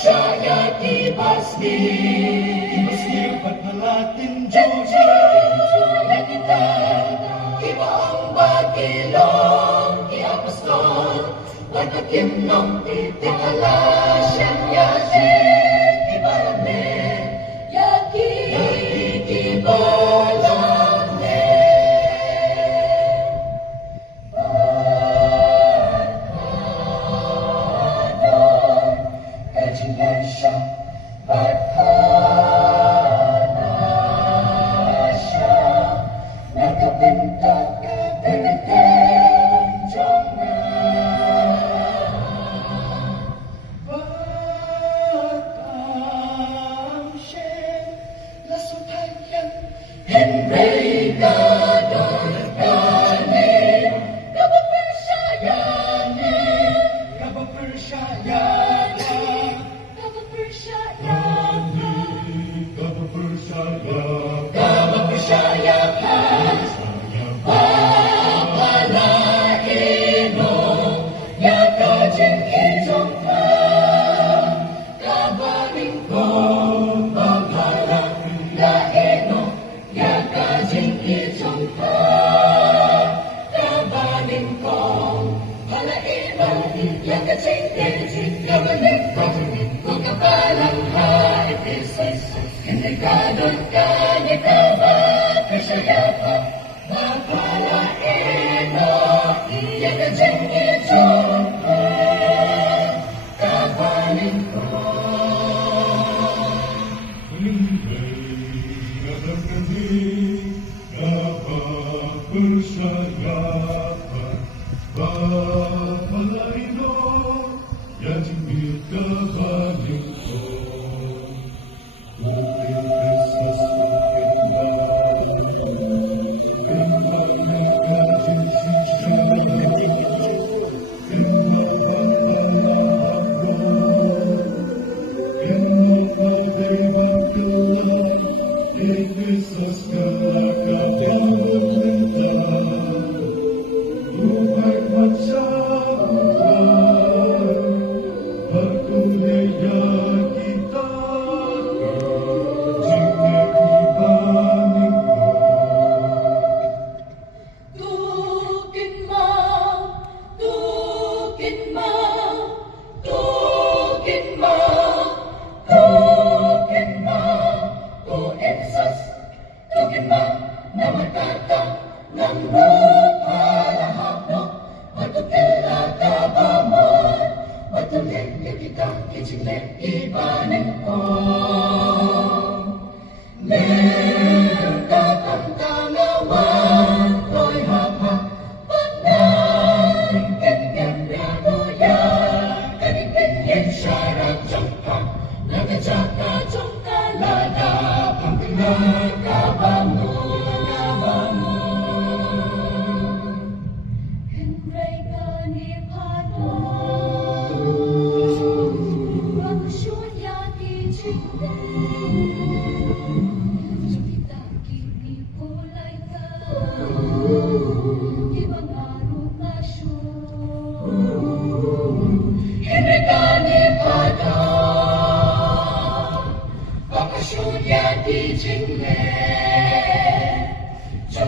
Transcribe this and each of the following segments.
Syayati pasti Pagpalatin Joji Yang kita Ibaang bakilong Iapastol Pagkakim nong titikala Siyang yasi Ibalame Yaki Ibalame Barkadong Kajingan siya Barkada siya Nakabinta Teneteng na Bakam siya Lasutayan Henry Gadon Gani Kabapersyayani Kabapersyayani Kabapersyayaan Papalaino Yakajing itong ka Kabaling ko Paghalang laeno Yakajing itong ka Kabaling ko Palaino Yakajing Kabaling ko Kung kapalang haipisis Hindi ka doon ka Nikawa Kasyayapa Mapalaino Yakajing itong ka Kabaling ko Papalaino Yating kabaling ko Upin Kristus upin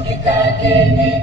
Kita kini